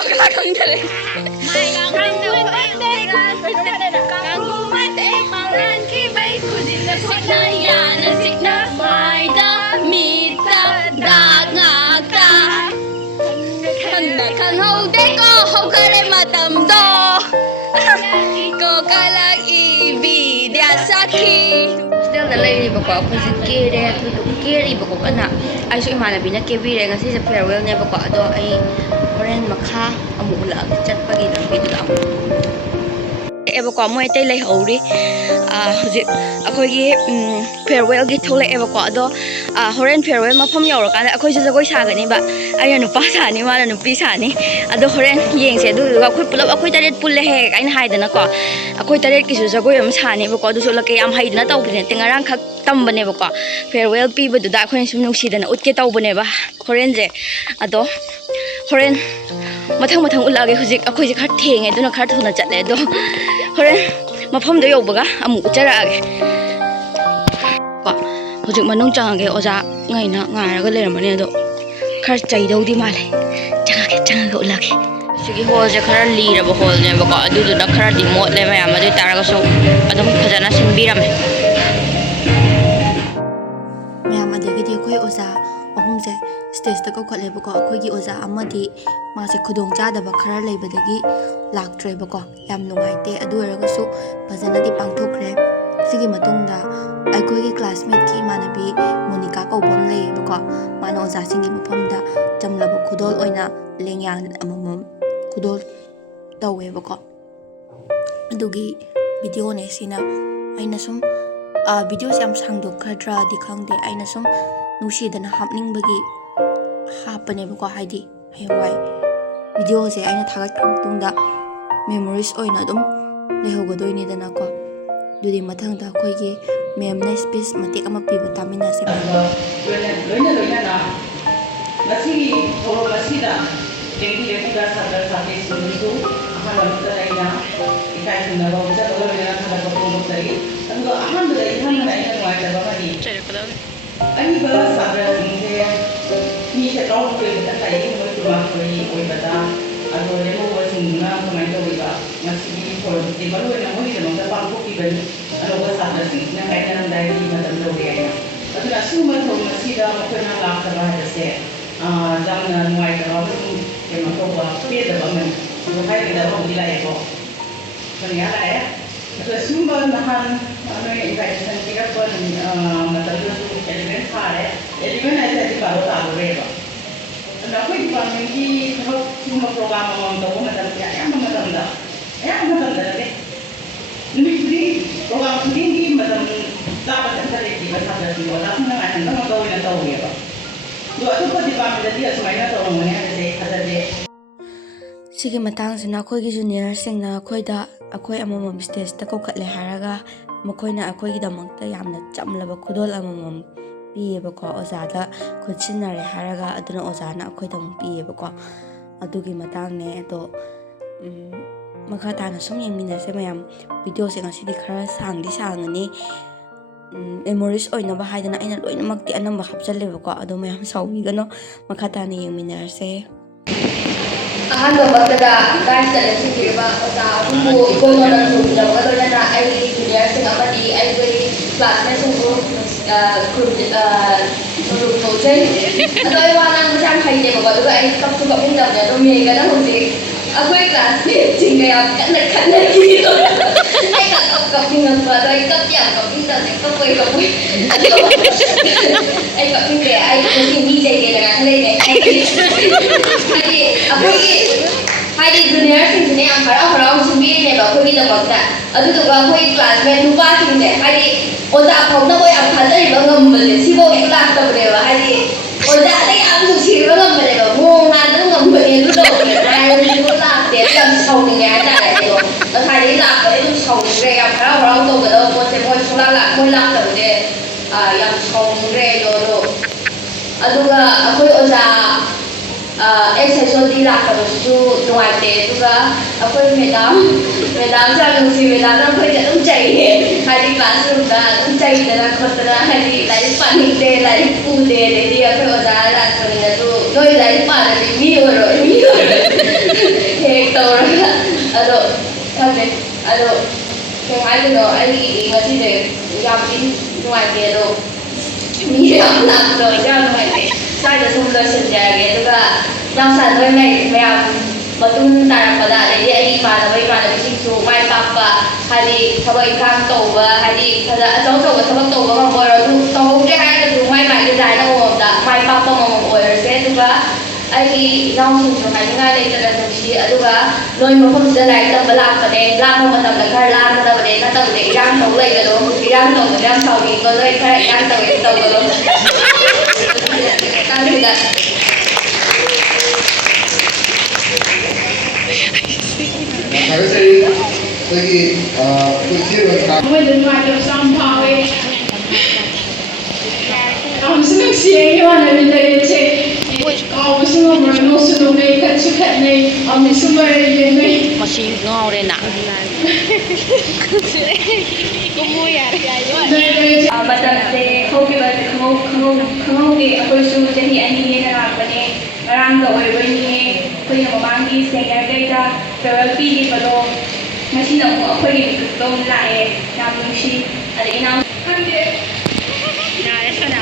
makala kang dali. Mai gang kang da wate kang wate mangan ki bai kudin da sikna ya na sikna mai da mi ta da nga ka kang na kang ho de ko ho kare matam do ko kalang ibi dia sakhi still na lay ba ko ako si kere to kere ba ko kana ay so imanabi na kebire ngasi sa farewell ne ba ko ado ay horen makha amu ulag chat pagi dang bidu dam eba ko mo tay lay hori hujik akogi farewell gi thole eba ko ado horen farewell mafam yaur kan akoi se jagoi sagani ba ay nupa sani mala nupi sani ado horen yeng se du akoi pulap akoi taret pulle he aina haidana ko akoi taret ki su jagoi am sani ba ko du so lake am haidana taw bine tingarang khak tambane ba ko farewell pi ba du da akoi sum nusi dana utke taw bane ba horen je ado horen mathang mathang ulage hujik akoi je khar thenge duna khar thona chatle do horen mafam do yobaga amu ucharage ko hujik manung changage oja ngaina ngaraga leramane do khar chai dodi male changage ulage sigi hol je khar liraba hol ne ba ko adu duna khar di mot le mayam adu taraga so adum phajana sinbirame mayam adagi di koi oja ahum je stage ta ko khale ba ko akoi gi oja amadi ma se khudong cha da ba khara lei ba dagi laktre ba ko yam nungai te adu eraga su phajana di pangthokre sigi matung da akoi gi classmate ki manabi monica ko bom lei ba ko mana oja singi mafam da jamlaba khudol oina lengyang amamam khudol tawe ba ko adugi video ne sina aina sum video sam sangdok khadra di khangde aina sum nusidana hapning bagi hapane ba ko haidi hayawai video se aina thagat khang da memories oina dum lehogodoi ni dana ko dudi mathang da khoi gi mem na speech matik ama pi batamina se loina na nasi thoro masida engki da sadar sate sunu aha lamta raina ikai sunna ba uja ko loina thada ko polo tari adu ahan da ihan na ina wa ta ba ni ani ba sadar ni ni se ro ko ta tai mo tu ma ko ni oi bata ado le mo wa sinna ko mai to ba nasi ni ko ti ba loina mo ni no da pa ko ki ben ado ba sadar si na kai na dai ni ma tam lo ya adu na su ma ko masida mo ko na la ka ba da se jang na ngoài cái đó thì mà không có biết được bọn mình có hay cái đó không đi lại có còn nhớ lại rồi xuống bên là han nơi hiện tại thì cái các bên mà tập trung element pha đấy element này sẽ đi vào tạo rồi vậy nó có những bạn mình đi học chung một program mà mình đâu mà tập cái mà tập đó đấy mình đi program đi mà tập ta bắt đầu cái gì mà tập được gì đó không là anh nó đâu là đâu vậy sigi matang sina khoi gi junior sing na khoi da akoi amamam stage ta ko khatle haraga makoi na akoi gi damak ta yamna chamlaba khudol amamam pi ba ko oza da khochin na re haraga aduna oza na akoi dam pi ba ko adugi matang ne to makha ta na sum yengmina se mayam video se ngasi di khara sang di sangani memories oina ba haidana aina loina makti anamba hapchalle ba ko ado mayam sawi gano makha ta ne yengminar se ahando bagda dance le sikirba ota umbu ikono na sumla bagda na ai junior sing amadi ai koi classmate sung group to jai adoi wana ngam haide ba do ai kap tu kap indam ne do me ga na hoji akoi classmate sing ga kan ki to ai kap ingam ba do ai kap ya kap indam ne kap koi ai kap ingge ai sing ni jai ge na le ne ai akoi haidi junior sing ne am harau sumbi ne ba khoi da bakta adu to ga khoi classmate nupa sing ne haidi oja phawna koi am phadai ba ngam bale sibo ek la ta bre ba haidi oja dai am su sir ba ngam bale ba mo na da ngam bale du do ne ai du la te kam sau ni ne ta le do ta haidi la ba du sau ni re am harau to ga do ko se mo chula la koi la ta de yam sau ni re do adu ga akoi oja exercise di lakar su nuai te tu ga akoi madam sa lu si madam na koi ja dum chai he hari classroom da dum chai da na khotna hari lai pani te lai pu de de di akoi oja la koi na tu noi lai pa de mi oro tꯧꯔꯒ ꯑꯗꯣ ꯈꯪꯗꯦ ꯑꯗꯣ ꯀꯩ ꯍꯥꯏꯗꯣꯏꯅꯣ ꯑꯩ ꯉꯁꯤꯁꯦ ꯌꯥꯝ ꯅꯨꯡꯉꯥꯏꯇꯦ ꯑꯗꯣ ꯃꯤ ꯌꯥꯝ ꯂꯥꯛꯄꯗꯣ ꯌꯥꯝ ꯅꯨꯡꯉꯥꯏꯇꯦ ꯁ꯭ꯋꯥꯏꯗ ꯁꯨꯝ ꯂꯣꯏꯁꯤꯟꯖꯔꯒꯦ ꯑꯗꯨꯒ ꯌꯥꯝ ꯁꯥꯟꯅꯣꯏ ꯃꯌꯥꯝ ꯃꯇꯨꯡ ꯇꯥꯔꯛꯄꯗ ꯑꯗꯩꯗꯤ ꯑꯩꯒꯤ ꯏꯃꯥꯟꯅꯕꯤꯁꯤꯡꯁꯨ ꯃꯥꯏ ꯄꯥꯛꯄ ꯍꯥꯏꯗꯤ ꯊꯕꯛ ꯏꯪꯈꯥꯡ ꯇꯧꯕ ꯍꯥꯏꯗꯤ ꯑꯆꯧ ꯑꯆꯧꯕ ꯊꯕꯛ ꯇꯧꯕ ꯉꯝꯕ ꯑꯣꯏꯔꯣ ꯑꯗꯨ ꯇꯧꯍꯧꯗ꯭ꯔꯦ ꯍꯥꯏꯔꯒꯁꯨ ꯃꯥꯏ ꯗꯤꯖꯥꯏꯟ ꯑꯃꯃꯝꯗ ꯃꯥꯏ ꯄꯥꯛꯄ ꯑꯃꯃꯝ ꯑꯣꯏꯔꯁꯦ ꯑꯗꯨꯒ ꯑꯩꯒꯤ ꯏꯅꯥꯎꯁꯤꯡꯁꯨ ꯍꯥꯏꯅꯤꯡꯉꯥꯏ ꯂꯩꯇꯅ ꯅꯨꯡꯁꯤ ꯑꯗꯨꯒ ꯅꯣꯏ ꯃꯐꯝꯁꯤꯗ ꯂꯥꯏꯔꯤꯛ ꯇꯝꯕ ꯂꯥꯛꯄꯅꯦ ꯂꯥꯡꯕ ꯃꯇꯝꯗ ꯈꯔ ꯂꯥꯡꯒꯗꯕꯅꯦ ꯅꯠꯇꯕꯅꯦ ꯏꯔꯥꯡ ꯇꯧ ꯂꯩꯒꯗꯣ ꯏꯔꯥꯡ ꯇꯧꯕꯗ ꯌꯥꯝ ꯁꯥꯎꯅꯤꯡꯕ ꯅꯣꯏ ꯈꯔ ꯏꯔꯥꯡ ꯇꯧꯒꯦ ꯇꯧꯒꯗꯣ ꯀꯥꯟꯁꯤꯗ ꯃꯣꯏꯗ ꯅꯨꯡꯉꯥꯏꯇꯕꯁꯨ ꯌꯥꯝ ꯐꯥꯎꯋꯦ ꯌꯥꯝꯁꯨ ꯅꯨꯡꯁꯤꯌꯦ ꯏꯃꯥꯟꯅꯕꯤ ꯇꯔꯦꯠꯁꯦ ꯀꯥꯎꯕꯁꯨ ꯉꯝꯃꯔꯣꯏ ꯅꯣꯛꯁꯨ ꯅꯣꯛꯅꯩ ꯈꯠꯁꯨ ꯈꯠꯅꯩ ꯑꯃꯨꯛꯁꯨ ꯃꯔꯩ ꯌꯦꯡꯅꯩ ꯃꯁꯤ ꯉꯥꯎꯔꯦꯅ ꯀꯨꯝꯃꯣ ꯌꯥꯔꯦ ꯃꯇꯝꯁꯦ ꯍꯧꯈꯤꯕꯁꯦ ꯈꯪꯍꯧꯗꯦ ꯑꯩꯈꯣꯏꯁꯨ ꯆꯍꯤ 2 ꯍꯦꯟꯅ ꯂꯥꯛꯄꯅꯦ ꯉꯔꯥꯡꯗ ꯑꯣꯏꯕꯣꯏꯅꯤꯡꯉꯦ ꯑꯩꯈꯣꯏꯅ ꯃꯃꯥꯡꯒꯤ ꯁꯦꯅꯤꯌꯔꯈꯩꯗ ꯐꯦꯌꯔꯋꯦꯜ ꯄꯤꯈꯤꯕꯗꯣ ꯉꯁꯤꯅ ꯑꯃꯨꯛ ꯑꯩꯈꯣꯏꯒꯤ ꯃꯤꯀꯨꯞꯇ ꯑꯃꯨꯛ ꯂꯥꯛꯑꯦ ꯌꯥꯝ ꯅꯨꯡꯁꯤ ꯑꯗꯩ ꯏꯅꯥꯎ ꯈꯪꯗꯦ ꯌꯥꯔꯦ ꯁꯅꯥ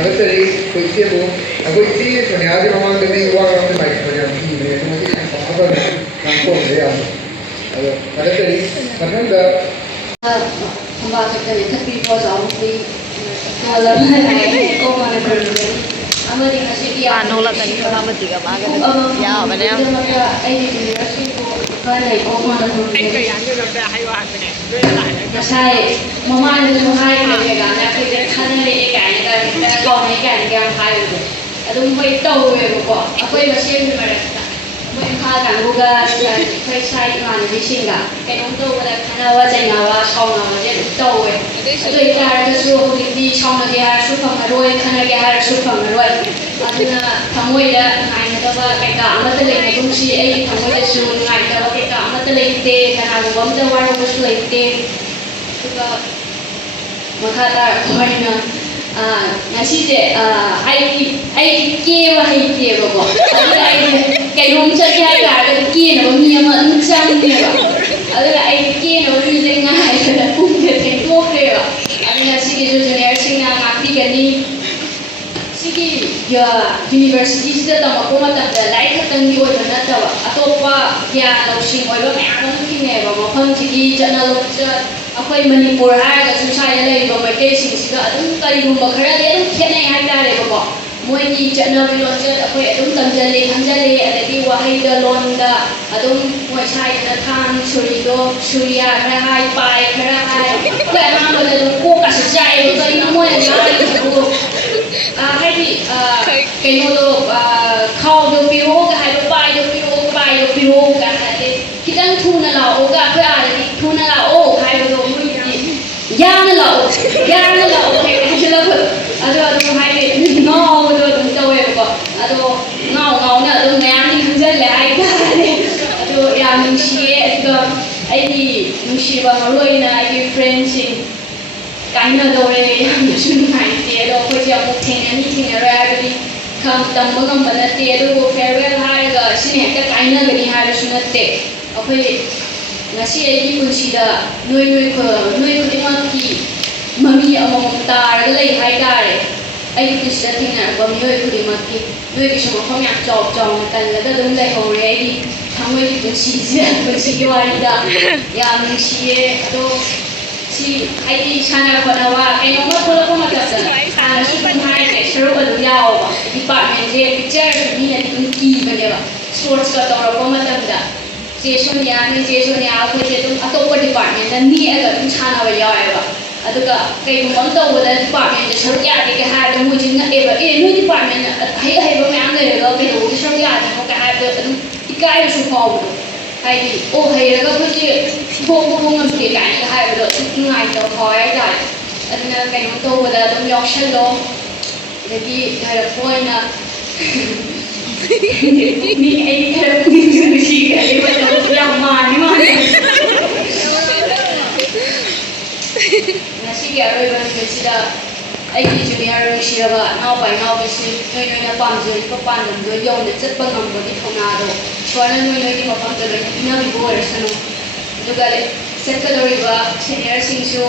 Agastari, Kuisiabu, aku isi sebenarnya memang demi uang orang baik saja ini, mungkin apa nampung dia. Agastari, karena dah. Hamba sekali tapi pojok di dalam hari kau mana kerja. Amadi masih dia. Nolak tadi kenapa tiga bagan? Ya, benar. Masai, mama itu hai kerja kan, aku jadi kanan lagi kan, kau ni kan yang hai itu. Aduh, mau tahu apa? Aku yang masih yang mereka. Mau kan juga, saya sai mana di sini kan untuk ada karena wajah ngawa, kau ngawa jadi tahu. Aduh, itu harus suruh di kau dia harus suruh pengaruh, karena dia harus suruh pengaruh. Aduh, kamu ya, main itu apa? Mereka amat terlebih kunci, kamu itu suruh main itu apa? Mereka amat terlebih, karena kamu itu walau musuh terlebih. Juga, makanya koina, nasi je, ai kira bago. Aduh, kayak rumah saya ada kira, bumi yang macam ni ba. Aduh, ai kira bumi dengan ada punya tempat dia. Aduh, nasi itu jenis singga mati kini. Sigi ya university sida tamaku matamda lai khatang ni oi bana tawa atopa ya lawsing oi ba mya am thine ba mafam sigi jana locha akhoi manipur ha ga su sai lai ba mai ke sing sida adum kari gum ba khara le adum khenai ha tare ba ba moi ni jana bi locha akhoi adum tamjale khanjale adagi wahai da lon da adum moi sai da thang suri do surya khara hai pai khara hai ka na ba da ko ka sa jai ba ni moi na ko happy kainudo khawdo piro ga haido pai do piro ga hade kitang thuna lao ga khoi ari thuna lao haido mui yana lao he hajala ko ado haide no do dum tawe ko ado ngau na ado mayam ni hujal le ai ga ado ya nungsiye ado ai nungsiba maroi na ai friends kaina dore yasu nungaite ado khoi amu thengna rabi kham tamma ngam banate ado farewell haiga sine hekta kaina gani haisu natte akhoi ngasi ai punsida noi khudimaki mami amamam tar lai hai tare ai punsida thengna ba noi khudimaki noi ki suma kham yak chong kan laga dum lai hore ai thangoi ki punsi warida ya nungsiye ado si ai sana konawa ai no ma pula ko mata sana su kun hai ke shuru ko yao ba department je picture ni na kun ki bane ba sports ka tawra ko mata da je sonia ko je tum atop department na ni aga kun sana wa yao ba aduga kai mo to wa da department je shuru ya ke ha da mu jin na e ba no department hai ba ma ang le ga ke do shuru ya ko ka ha da ikai su ko haidi o hairaga khoi bong amke kai ka haibdo ngai to khoi dai adna kai no to wada dum yokshallo dagi haira poina นี่ไอ้แค่พูดชื่อชีกันเลยมันยังมานี่มาNasi kaya rin ba sila ay junior siya ba now by now bisi noy na pamjoi pa pandam do yong na chat pang ngam bodi thona do shwana noy ki mapam to rin ina bi bo resano dugale set ka lori ba senior sing su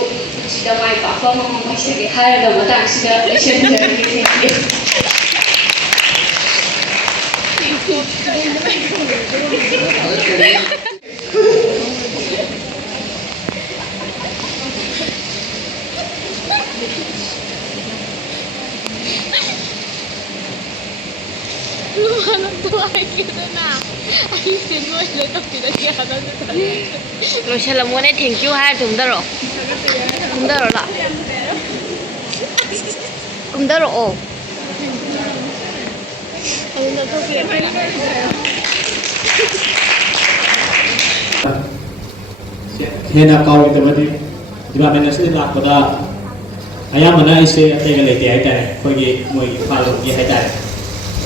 sida mai pa pa mama mai se ke hire da mata sida election journey ke Rồi sao là muốn ấy thỉnh chú hai thùng đó rồi là cũng đó rồi Hena kau itu berarti jika mana sih lah pada ayam mana isi apa yang lagi ada, pergi mau kalau dia ada,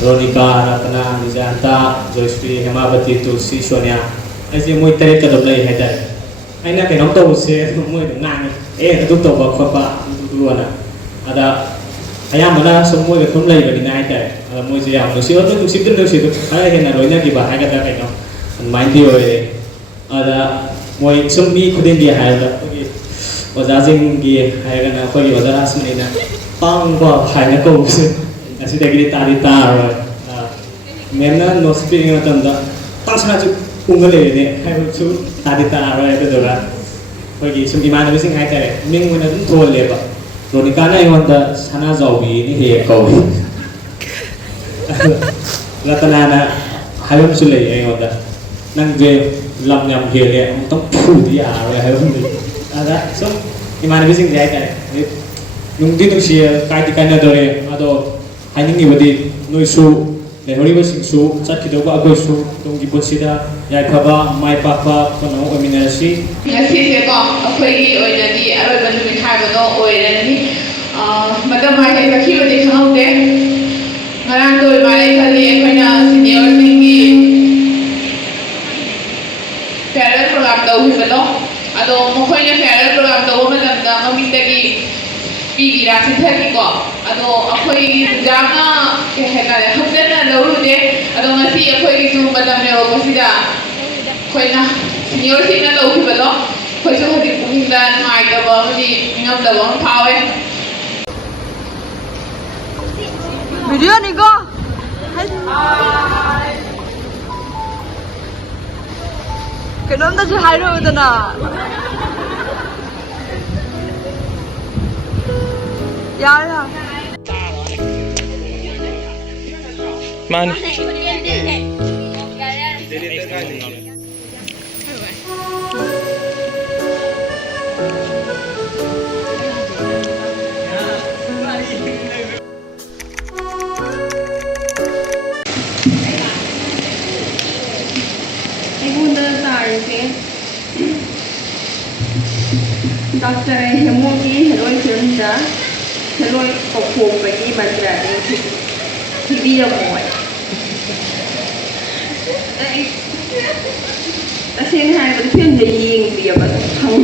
Ronika, Ratna, Nizanta, Joyce, Hemabati, Tulsi, Sonia, isi mau tarik ke dalam lagi ada. Aina ke nonton usia mau dengar, itu tuh apa dulu ada ayam mana semua itu mulai beri naik ada, ada mau siapa, usia itu sih itu, ayah kena roinya di bawah kita kena, main dia ada Moi sumbi kudin dia hai da kogi oza jing gi hai ga na kogi oza asmani na pang ba hai na ko se asi da gi ta ro mena no speaking atam da tang sa ju ungale ne hai chu ta ro e do ga kogi sumbi ma na sing hai ta re ming mo na dum thol le ba ronika na yon da sana zawbi ni he ko latana na hayum su le e yon da nang je làm nhầm kia kìa ông tóc phủ đi rồi hay không được ada so gimana bisa ngajak kan nunggu tuh sih kayak ikannya dari atau hanya nih berarti nuisu lehori bersing su saat kita buat aku su tunggu di posida ya kaba mai papa kono eminasi Nasi sih kok aku ini jadi ada bantu minta betul jadi macam macam yang kaki berarti kamu deh ngarang tuh malai kali aku nya senior tinggi Farewell program daw hibalo ado mokhoy na farewell program daw matamda mamintagi pigira sithagi ko ado akhoi gi jama ke hekale hapna lawrude ado ngasi akhoi gi tu matam ne ko sida khoina senior sing na daw hibalo khoi so hadi puhinda ngai da ba ni ngam da ba phawe video ni go 그놈도 좀 하려오더나. 야야. Man. Dr. Hemoki Heroi Chunda Heroi Kopo bagi mantra ni TV yang moi. Asin hai berpikir jadi dia betul.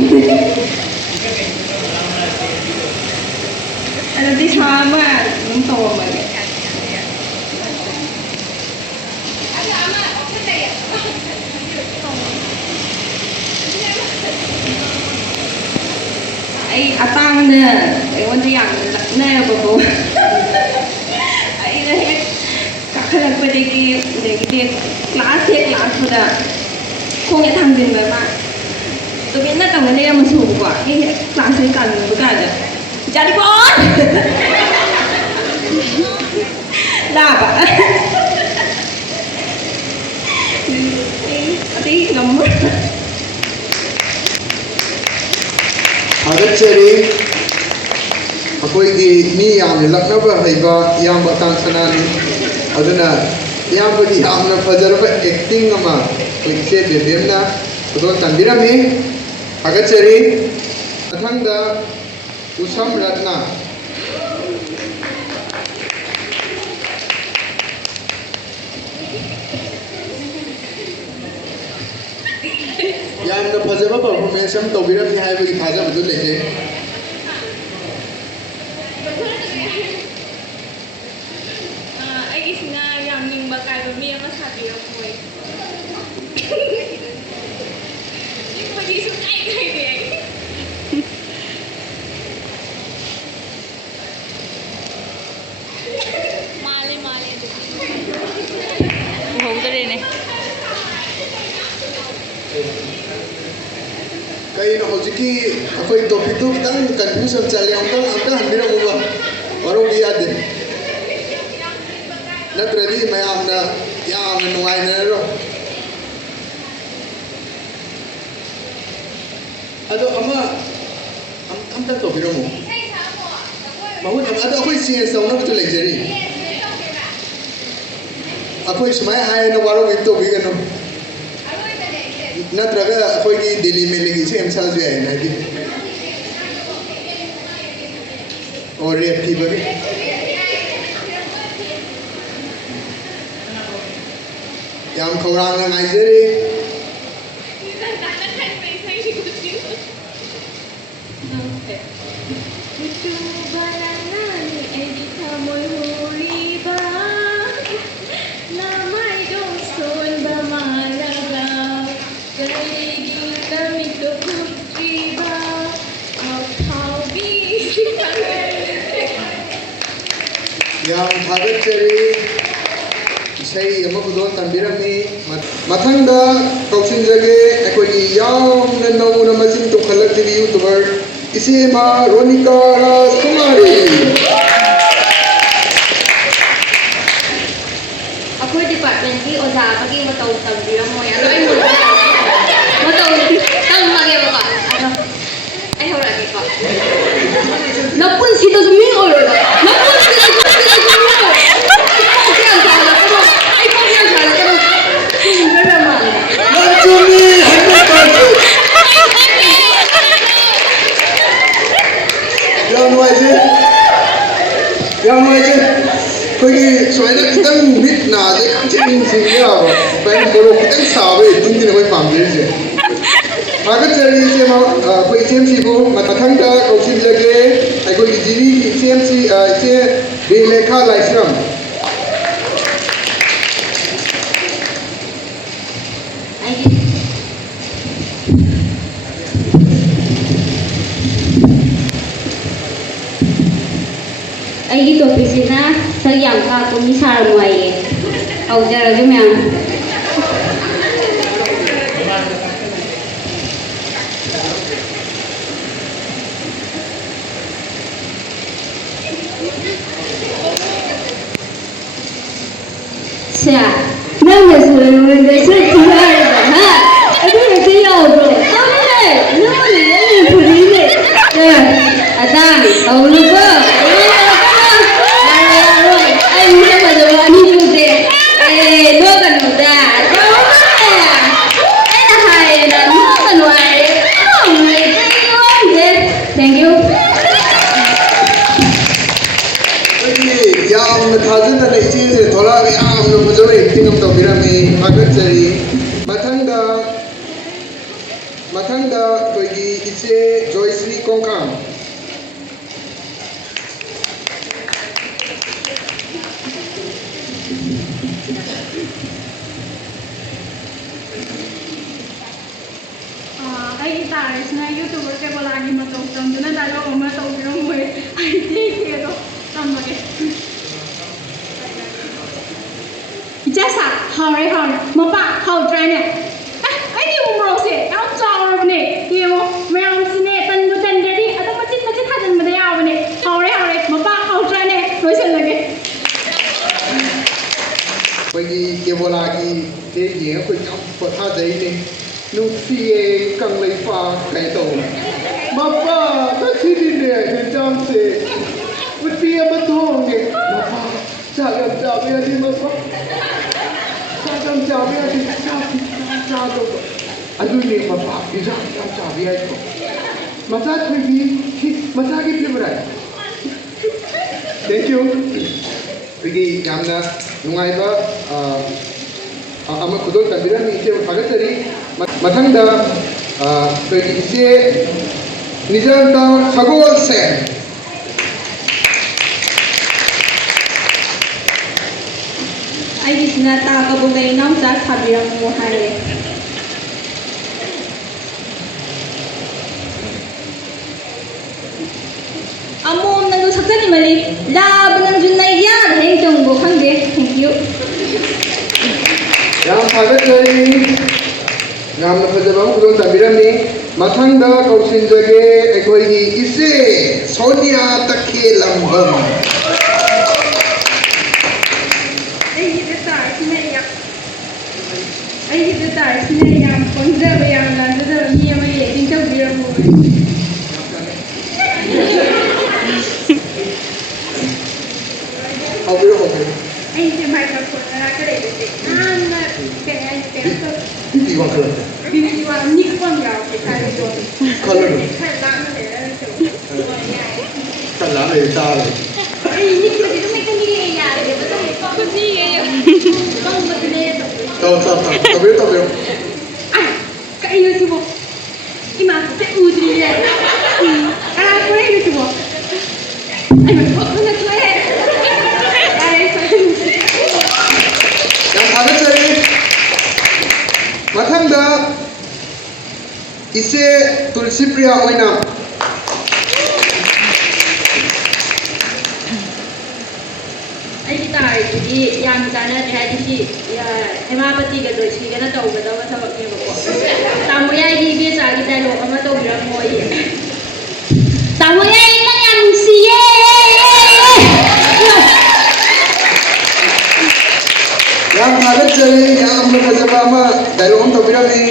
Ada di sama untuk mana? Ai atang nè, ai quan trọng nè bố. Ai này các khởi lập về cái class của đó, không nghe thằng gì vậy mà. Tôi biết là tao cái này mà sụp quá, cái class này cần một cái gì. Jadi con. Dah pak. Ati ngomong. Agachari akoigi mi yam laknaba haiba yam batang sanani aduna yam budi amna fajarba acting ama ikse bebemna udon tambirami agachari athangda usam ratna ꯐꯖꯕ performance ꯑꯃ ꯇꯧꯕꯤꯔꯝꯃꯤ ꯍꯥꯏꯕꯒꯤ ꯊꯥꯖꯕꯗꯨ ꯂꯩꯖꯩ ꯑꯩꯒꯤꯁꯤꯅ ꯌꯥꯝ ꯅꯤꯡꯕ ꯀꯥꯏꯕ ꯃꯤ ꯑꯃ ꯁꯥꯕꯤꯔꯝꯃꯣꯏ ꯅꯤꯡꯕꯗꯤ ꯁꯨꯡꯀꯥꯏ ꯀꯥꯏꯗꯦ ꯃꯥꯜꯂꯦ ꯃꯥꯜꯂꯦ ꯑꯗꯨꯗꯤ ꯎꯍꯧꯗ꯭ꯔꯦꯅꯦ ꯀꯩꯅꯣ ꯍꯧꯖꯤꯛꯀꯤ ꯑꯩꯈꯣꯏ ꯇꯣꯄꯤꯛꯇꯨ ꯈꯤꯇꯪ ꯀꯟꯐ꯭ꯌꯨꯁ ꯑꯃ ꯆꯠꯂꯦ ꯑꯃꯨꯛꯇꯪ ꯍꯟꯕꯤꯔꯝꯃꯨꯕ ꯋꯥꯔꯧꯕꯤ ꯌꯥꯗꯦ ꯅꯠꯇ꯭ꯔꯗꯤ ꯃꯌꯥꯝꯅ ꯌꯥꯝꯅ ꯅꯨꯡꯉꯥꯏꯅꯔꯔꯣꯏ ꯑꯗꯣ ꯑꯝꯇꯪ ꯇꯧꯕꯤꯔꯝꯃꯨ ꯃꯍꯨꯠ ꯑꯗꯣ ꯑꯩꯈꯣꯏ ꯆꯦꯟꯖ ꯇꯧꯅꯕꯁꯨ ꯂꯩꯖꯔꯤ ꯑꯩꯈꯣꯏ ꯁꯨꯃꯥꯏꯅ ꯍꯥꯏꯅ ꯋꯥꯔꯧꯕꯤ ꯇꯧꯕꯤꯒꯅꯨ नत्रगा अखोई दिल्ली में लगी से एमसाल जो है ना कि और रेप थी बगे याम खौरांग नाइजरी याम थागतरी इसै अमा खुदोन तंबिरमी मथंगदा कौसिनजगे अखोई यामना नौना मसिन तो खलकली यूट्यूबर इसे मा रोनिका राजकुमारी अखोई डिपार्टमेंट की ओजा बगी मतौ तंबिरमोय अदो आई मतौ तंगमागे बाबा अदो आई होरागे को नपुन सिदो मी ओरो नपुन कोई स्वाइना कितन मिट ना जे चिंग सिंगिया पेन बोलो कितन सावे दिन दिन कोई पाम दे जे मागत चरी से मा कोई सीएमसी को मथंग का कौशिक जगे आई कोई जीवी सीएमसी से बेलेखा लाइसरम ꯑꯩꯒꯤ ꯇꯣꯄꯤꯛꯁꯤꯅ ꯁꯛ ꯌꯥꯝ ꯀꯥꯛꯄ ꯃꯤ ꯁꯥꯔꯝꯃꯣ ꯍꯥꯏꯌꯦ ꯍꯧꯖꯔꯒꯦ ꯃꯌꯥꯝ ꯁꯦ ꯅꯪꯅꯁꯨ ꯑꯩꯉꯣꯟꯗꯁꯨ ꯊꯤꯔꯛꯑꯦꯕ ꯍꯥ ꯑꯗꯨ ꯍꯦꯛꯇ ꯌꯥꯎꯕ꯭ꯔꯣ ꯇꯧꯔꯦ ꯅꯪꯅ ꯅꯪꯅ ꯐꯨꯔꯤꯅꯦ ꯑꯗꯥꯝ ꯇꯧꯅꯨꯀꯣ मथंगा कोई इसे जोयश्री कोंकाम आई तारेसना यूट्यूबर के बोलागी मतो तमदुना दालो अमा तौबिरो मोय आई ठीक है तो तमगे जैसा हारे मपा हाउट्राने आई दी उमरो से याम चावरबने येमो मयाम सिने तंदु तंदरी अदो मचिन मचिन थादन मदे यावने हारे मपा हाउट्राने लोइसन लगे कोई के बोलागी ते ये कोई काम पथा जाइने नुसिए कंगलै पा kai to mapa ta chidine he jam se uti ama thong ne mapa sagam jabe adi mapa sagam jabe adi cha do adu ne mapa bisa jabe ai ko masa thigi masa ki fibrai thank you rigi yamna nungai ba ama khudol tambirami ite phagatari mathangda ꯑꯩꯈꯣꯏꯒꯤ ꯏꯆꯦ ꯅꯤꯖꯟꯇ ꯁꯒꯣꯜꯁꯦ ꯑꯩꯒꯤꯁꯤꯅ ꯇꯥ ꯀꯕꯨꯛꯗ ꯏꯅꯥꯎꯆꯥ ꯊꯥꯕꯤꯔꯝꯃꯨ ꯍꯥꯏꯔꯦ ꯑꯃꯣꯝ ꯅꯪꯁꯨ ꯁꯛꯆꯅꯤꯡꯕꯅꯤ ꯂꯥꯕ ꯅꯪꯁꯨ ꯅꯩꯌꯥꯗ ꯍꯌꯦꯡ ꯆꯪꯕꯣ ꯈꯪꯗꯦ thank you ꯌꯥꯝ ꯊꯥꯒꯠꯆꯔꯤ ꯌꯥꯝꯅ ꯐꯖꯕ ꯑꯃ ꯈꯨꯗꯣꯡ ꯆꯥꯕꯤꯔꯝꯃꯤ ꯃꯊꯪꯗ ꯀꯧꯁꯤꯟꯖꯒꯦ ꯑꯩꯈꯣꯏꯒꯤ ꯏꯆꯦ ꯁꯣꯅꯤꯌꯥ ꯇꯈꯦꯜꯂꯝꯕꯝ ꯑꯩꯒꯤꯗ ꯇꯥꯔꯤꯁꯤꯅ ꯌꯥꯝ ꯄꯪꯖꯕ ꯌꯥꯝ ꯂꯥꯟꯖꯗꯕ ꯃꯤ ꯑꯃ ꯑꯦꯛꯇꯤꯡ ꯇꯧꯕꯤꯔꯝꯃꯨ ꯍꯧꯕꯤꯔꯣ ꯍꯧꯕꯤꯔꯣ ꯑꯩꯁꯦ ꯃꯥꯏꯀ꯭ꯔꯣꯐꯣꯟ ꯃꯅꯥꯛꯇ ꯂꯩꯕꯁꯦ ꯌꯥꯝꯅ ꯀꯩꯅꯣ ꯇꯧ ꯕꯤꯄꯤ ꯋꯥꯡꯈꯠꯂꯛꯄ ꯕꯤꯄꯤ ꯅꯤꯛꯄ ꯑꯃ ꯌꯥꯎꯔꯛꯀꯦ ꯍꯥꯏꯕꯗꯣ ꯈꯜꯂꯨꯅꯨ ꯈꯔ ꯂꯥꯞꯅ ꯂꯩꯔꯒ ꯈꯔ ꯂꯥꯞꯅ ꯂꯩꯔ ꯇꯥꯔꯦ ꯑꯩ ꯅꯤꯛꯄꯗꯤ ꯑꯗꯨꯝ ꯍꯦꯛꯇ ꯅꯤꯛꯑꯦ ꯌꯥꯔꯦꯕ ꯄꯪꯕꯗꯨꯅꯦ ꯇꯧꯕꯤꯔꯣ ꯇꯧꯕꯤꯔꯣ ꯀꯩꯅꯣ ꯁꯤꯕꯣ 이마 우드리에 아 그래 이거 뭐 아니 뭐 하나 좋아해 ꯌꯥꯝ ꯊꯥꯒꯠꯆꯔꯤ ꯃꯊꯪꯗ ꯏꯆꯦ ꯇꯨꯜꯁꯤꯄ꯭ꯔꯤꯌꯥ ꯑꯣꯏꯅ ꯑꯩꯒꯤ ꯇꯥꯔꯤꯁꯤꯗꯤ ꯌꯥꯝ ꯆꯥꯟꯅꯗ꯭ꯔꯦ ꯍꯥꯏꯗꯤ ꯁꯤ ꯍꯦꯃꯥꯄꯇꯤꯒ ꯖꯣꯏꯁ꯭ꯔꯤꯒꯅ ꯇꯧꯒꯗꯕ ꯊꯕꯛꯅꯦꯕꯀꯣ ꯇꯥꯃꯣ ꯌꯥꯏꯒꯤ ꯏꯕꯦꯆꯥꯒꯤ ꯗꯥꯏꯂꯣꯛ ꯑꯃ ꯇꯧꯕꯤꯔꯝꯃꯣ ꯑꯩ ꯇꯥꯃꯣ ꯌꯥꯏ ꯅꯪ ꯌꯥꯝ ꯅꯨꯡꯁꯤꯌꯦ ꯌꯥꯝ ꯊꯥꯒꯠꯆꯔꯤ ꯌꯥꯝꯅ ꯐꯖꯕ ꯑꯃ ꯗꯥꯏꯂꯣꯛ ꯑꯃ ꯇꯧꯕꯤꯔꯝꯃꯤ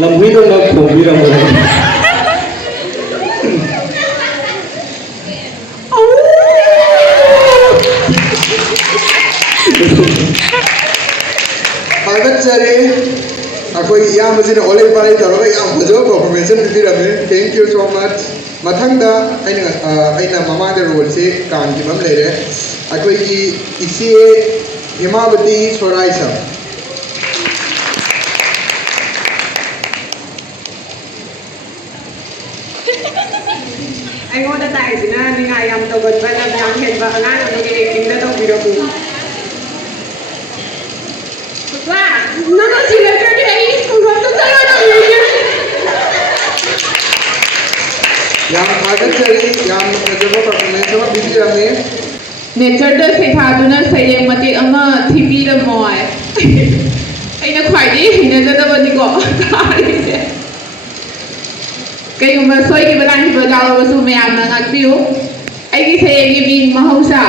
ꯂꯝꯕꯤꯗꯧꯅ ꯈꯣꯡꯕꯤꯔꯝꯕꯅꯤ ꯊꯥꯒꯠꯆꯔꯤ ꯑꯩꯈꯣꯏ ꯏꯌꯥꯝꯕꯁꯤꯅ ꯑꯣꯂꯩ ꯄꯥꯂꯩ ꯇꯧꯔꯒ ꯌꯥꯝ ꯐꯖꯕ ꯄꯔꯐꯣꯔꯃꯦꯟꯁ ꯑꯃ ꯄꯤꯕꯤꯔꯝꯃꯤ ꯊꯦꯡꯛ ꯌꯨ ꯁꯣ ꯃꯆ ꯃꯊꯪꯗ ꯑꯩꯅ ꯃꯃꯥꯡꯗ ꯔꯣꯜꯁꯤ ꯀꯥꯟꯈꯤꯕ ꯑꯃ ꯂꯩꯔꯦ ꯑꯩꯈꯣꯏꯒꯤ ꯏꯆꯦ ꯍꯦꯃꯥꯕꯇꯤ ꯁꯣꯔꯥꯏꯁꯝ ꯑꯩꯉꯣꯟꯗ ꯇꯥꯏꯁꯤꯅ ꯅꯤꯡꯉꯥꯏ ꯌꯥꯝ ꯇꯧꯒꯟꯕ ꯂꯝ ꯌꯥꯝ ꯍꯦꯟꯕ ꯑꯉꯥꯡ ꯑꯃꯒꯤ ꯑꯦꯛꯇꯤꯡꯗ ꯇꯧꯕꯤꯔꯝꯃꯨ ꯋꯥ ꯅꯪ ꯑꯁꯤ ꯅꯠꯇ꯭ꯔꯗꯤ ꯑꯩ ꯁ꯭ꯀꯨꯜ ꯑꯝꯇ ꯆꯠꯂꯔꯣꯏꯌꯦ ꯌꯥꯝ ꯊꯥꯒꯠꯆꯔꯤ ꯌꯥꯝꯅ ꯐꯖꯕ ꯄꯔꯐꯣꯔꯃꯦꯟꯁ ꯑꯃ ꯄꯤꯕꯤꯔꯝꯃꯤ ꯅꯦꯆꯔꯗ ꯁꯩꯊꯥꯗꯨꯅ ꯁꯩꯔꯦꯡ ꯃꯇꯦꯛ ꯑꯃ ꯊꯤꯕꯤꯔꯝꯃꯣꯏ ꯑꯩꯅ ꯈ꯭ꯋꯥꯏꯗꯒꯤ ꯍꯩꯅꯖꯗꯕꯅꯤꯀꯣ ꯇꯥꯔꯤꯁꯦ ꯀꯩꯒꯨꯝꯕ ꯁꯣꯏꯈꯤꯕ ꯂꯥꯟꯈꯤꯕ ꯌꯥꯎꯔꯕꯁꯨ ꯃꯌꯥꯝꯅ ꯉꯥꯛꯄꯤꯌꯨ ꯑꯩꯒꯤ ꯁꯩꯔꯦꯡꯒꯤ ꯃꯤꯡ ꯃꯍꯧꯁꯥ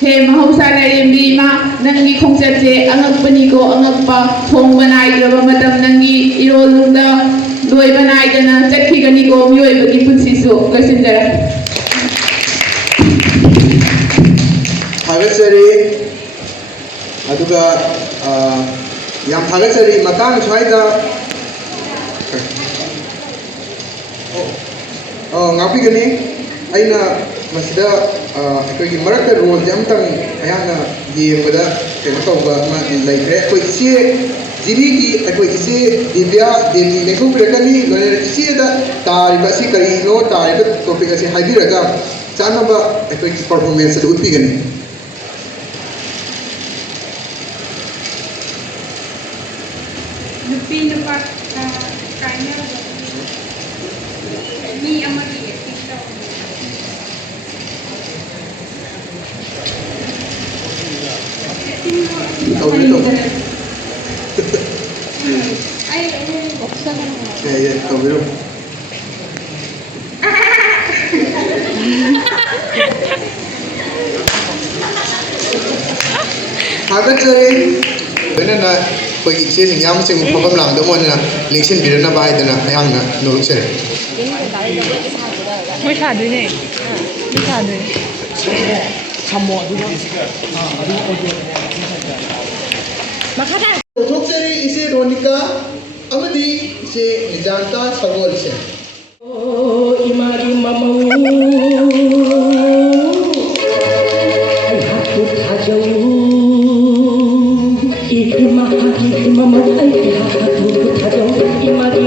ꯍꯦ ꯃꯍꯧꯁꯥ ꯂꯥꯏꯔꯦꯝꯕꯤ ꯏꯃꯥ ꯅꯪꯒꯤ ꯈꯣꯡꯆꯠꯁꯦ ꯑꯉꯛꯄꯅꯤꯀꯣ ꯑꯉꯛꯄ ꯊꯣꯡꯕ ꯅꯥꯏꯗ꯭ꯔꯕ ꯃꯇꯝ ꯅꯪꯒꯤ ꯏꯔꯣꯜꯅꯨꯡꯗ ꯂꯣꯏꯕ ꯅꯥꯏꯗꯅ ꯆꯠꯈꯤꯒꯅꯤꯀꯣ ꯃꯤꯑꯣꯏꯕꯒꯤ ꯄꯨꯟꯁꯤꯁꯨ ꯂꯣꯏꯁꯤꯟꯖꯔꯦ ꯊꯥꯒꯠꯆꯔꯤ ꯑꯗꯨꯒ ꯌꯥꯝ ꯊꯥꯒꯠꯆꯔꯤ ꯃꯇꯥꯡ ꯁ꯭ꯋꯥꯏꯗ ꯉꯥꯛꯄꯤꯒꯅꯤ ꯑꯩꯅ ꯃꯁꯤꯗ ꯑꯩꯈꯣꯏꯒꯤ ꯃꯔꯛꯇ ꯔꯣꯜꯁꯦ ꯑꯃꯇꯪ ꯑꯩꯍꯥꯛꯅ ꯌꯦꯡꯕꯗ ꯀꯩꯅꯣ ꯇꯧꯕ ꯑꯃ ꯂꯩꯈ꯭ꯔꯦ ꯑꯩꯈꯣꯏ ꯏꯆꯦ ꯖꯤꯔꯤꯒꯤ ꯑꯩꯈꯣꯏ ꯏꯆꯦ ꯗꯤꯕ꯭ꯌꯥ ꯗꯦꯕꯤ ꯂꯦꯡꯊꯣꯛꯄꯤꯔꯛꯀꯅꯤ ꯂꯣꯏꯅꯅ ꯏꯆꯦꯗ ꯇꯥꯔꯤꯕ ꯑꯁꯤ ꯀꯔꯤꯅꯣ ꯇꯥꯔꯤꯕ ꯇꯣꯄꯤꯛ ꯑꯁꯤ ꯍꯥꯏꯕꯤꯔꯒ ꯆꯥꯅꯕ ꯑꯩꯈꯣꯏꯒꯤ ꯄꯔꯐꯣꯔꯃꯦꯟꯁ ꯑꯗꯨ ꯎꯠꯄꯤꯒꯅꯤ ꯅꯨꯄꯤ ꯅꯨꯄꯥ ꯀꯥꯏꯅꯕ ꯃꯤ ꯑꯃꯒꯤ ꯑꯦꯛꯇꯤꯡ ꯇꯧꯕꯤꯔꯣ ꯇꯧꯕꯤꯔꯣ ꯊꯥꯒꯠꯆꯔꯤ ꯂꯣꯏꯅꯅ ꯑꯩꯈꯣꯏꯒꯤ ꯏꯆꯦꯁꯤꯡ ꯌꯥꯝꯅꯁꯤꯡ ꯃꯐꯝ ꯂꯥꯡꯗ ꯑꯣꯏꯅ ꯂꯦꯡꯁꯤꯟꯕꯤꯔꯅꯕ ꯍꯥꯏꯗꯅ ꯑꯩꯍꯥꯛꯅ ꯅꯣꯛꯆꯔꯤ ꯃꯣꯏ ꯁꯥꯗꯣꯏꯅꯦ ꯃꯣꯏ ꯁꯥꯗꯣꯏꯅꯦ ꯃꯈꯥꯗ ꯄꯨꯊꯣꯛꯆꯔꯤ ꯏꯆꯦ ꯔꯣꯅꯤꯀꯥ ꯑꯃꯗꯤ ꯏꯆꯦ ꯅꯤꯖꯥꯟꯇꯥ ꯁꯒꯣꯜꯁꯦ 이마리 마마우 하프 타정우 이마하 이마마 하프 타정 이마리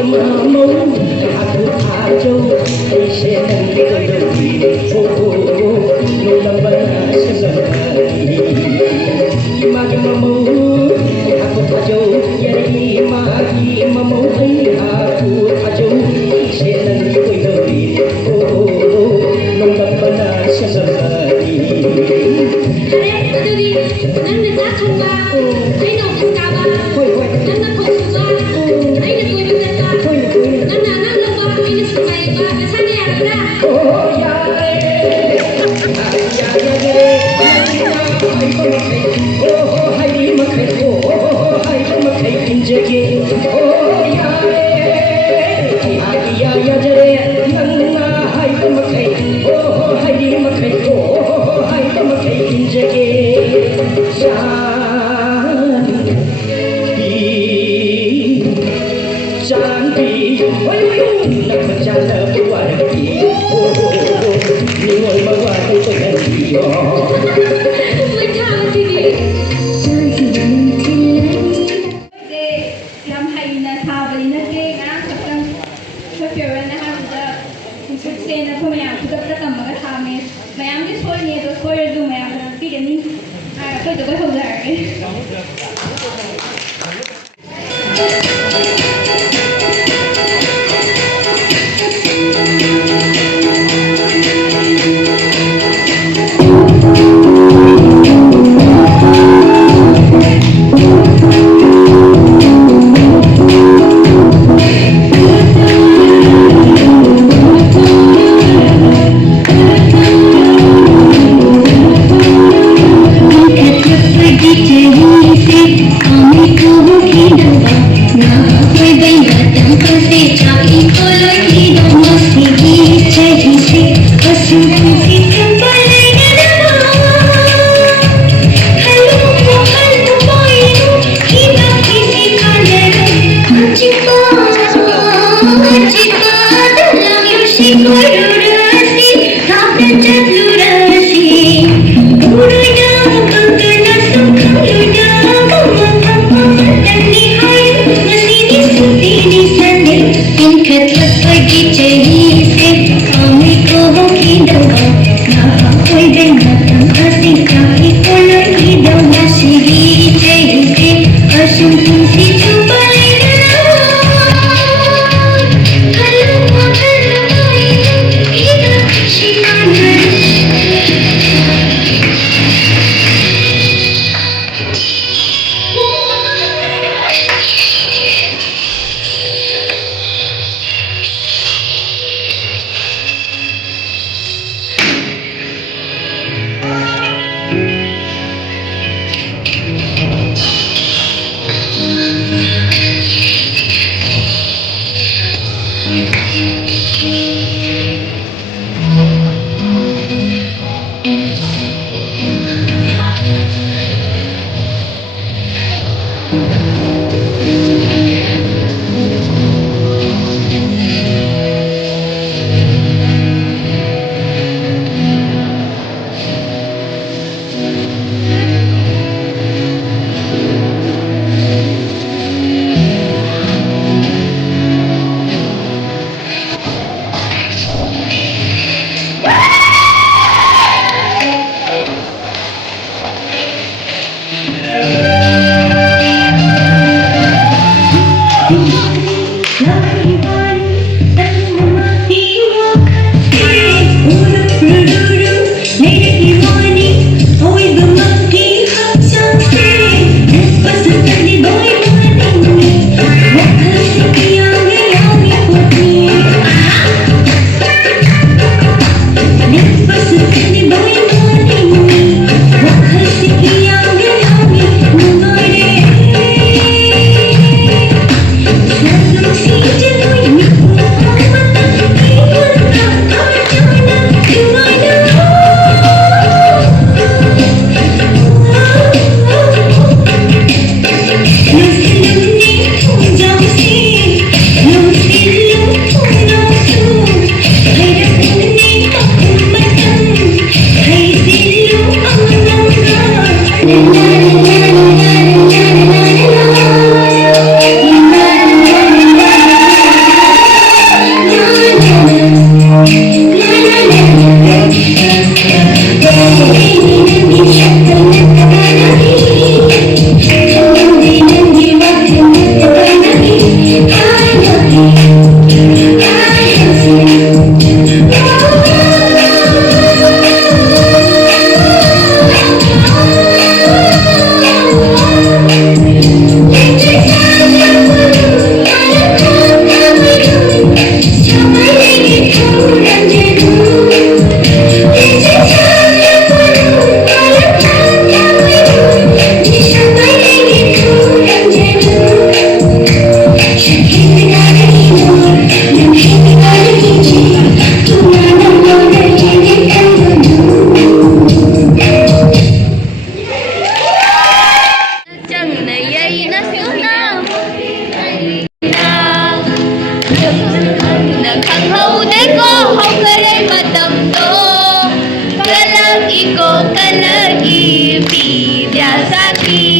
Vidyasati.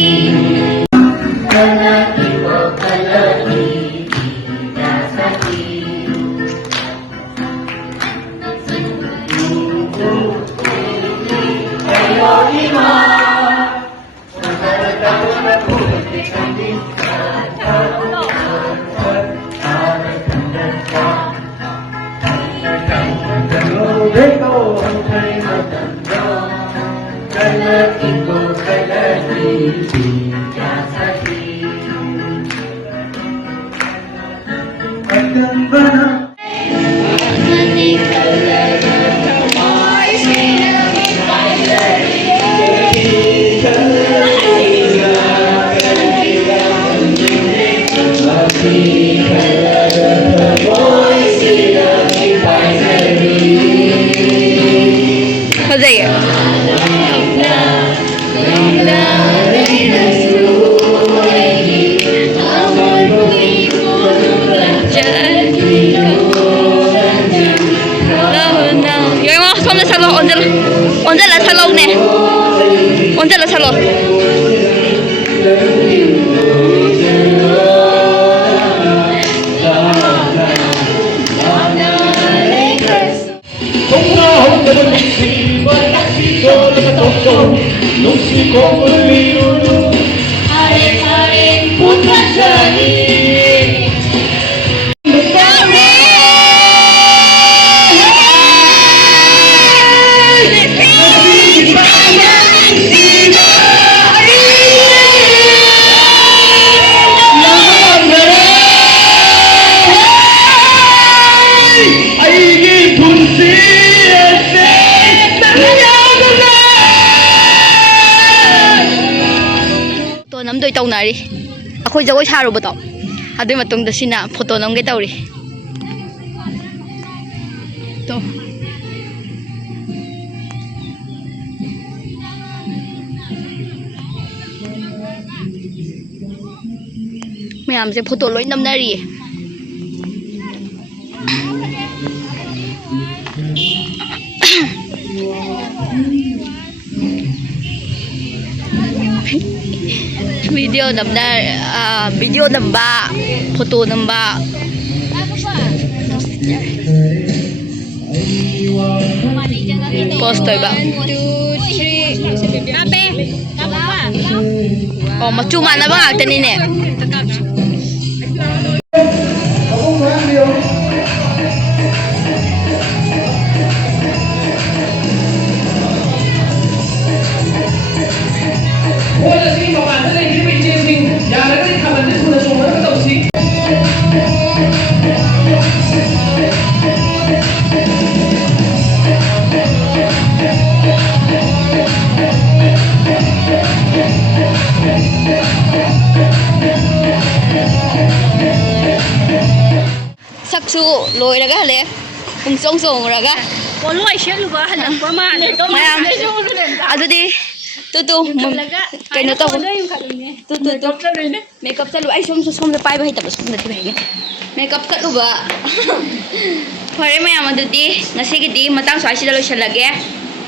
Fazia. 언제 살러 오네. 언제 살러. 남도이 떠나리. 아코이 저거이 사로부터. 아들 맞동도 시나 포토 넘게 떠오리. 또. ꯃꯌꯥꯝꯁꯦ ꯐꯣꯇꯣ ꯂꯣꯏ ꯅꯝꯅꯔꯤꯌꯦ. video namba, photo namba. Post ba? 1, 2, 3. Ape. Oh, macuma na ba ngakta nini? Saksu lôi ra cái này, cùng song song ra cái. Có lôi xếp luôn á, hành quá mà. Mày ăn. À tôi đi. Tu cái nó to. Tu. Makeup sa lu ay som sa pai ba hitap som na tiba. Makeup sa lu ba. Pare mayam aduti ngasi gidi matang swai sida loisalage.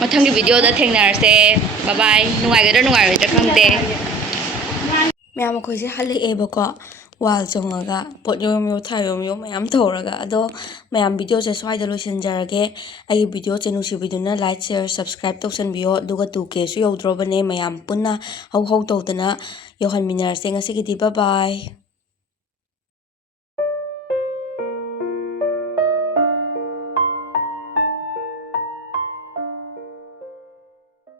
Mathang gi video da thengnarse. Bye bye. Nungai ga nungai roi ta khangte. ꯃꯌꯥꯝ ꯑꯩꯈꯣꯏꯁꯦ ꯍꯜꯂꯛꯑꯦꯕꯀꯣ ꯋꯥꯜ ꯆꯣꯡꯉꯒ ꯄꯣꯠ ꯌꯣꯝ ꯊꯥꯌꯣꯝ ꯃꯌꯥꯝ ꯇꯧꯔꯒ ꯑꯗꯣ ꯃꯌꯥꯝ ꯚꯤꯗꯤꯑꯣꯁꯦ ꯁ꯭ꯋꯥꯏꯗ ꯂꯣꯏꯁꯤꯟꯖꯔꯒꯦ ꯑꯩꯒꯤ ꯚꯤꯗꯤꯑꯣꯁꯦ ꯅꯨꯡꯁꯤꯕꯤꯗꯨꯅ ꯂꯥꯏꯛ ꯁꯤꯌꯔ ꯁꯕꯁꯀ꯭ꯔꯥꯏꯕ ꯇꯧꯁꯟꯕꯤꯌꯣ ꯑꯗꯨꯒ 2Kꯁꯨ ꯌꯧꯗ꯭ꯔꯣꯕꯅꯦ ꯃꯌꯥꯝ ꯄꯨꯟꯅ ꯍꯧ ꯇꯧꯗꯅ ꯌꯧꯍꯟꯃꯤꯟꯅꯔꯁꯦ ꯉꯁꯤꯒꯤꯗꯤ ꯕꯥꯏ ꯕꯥꯏ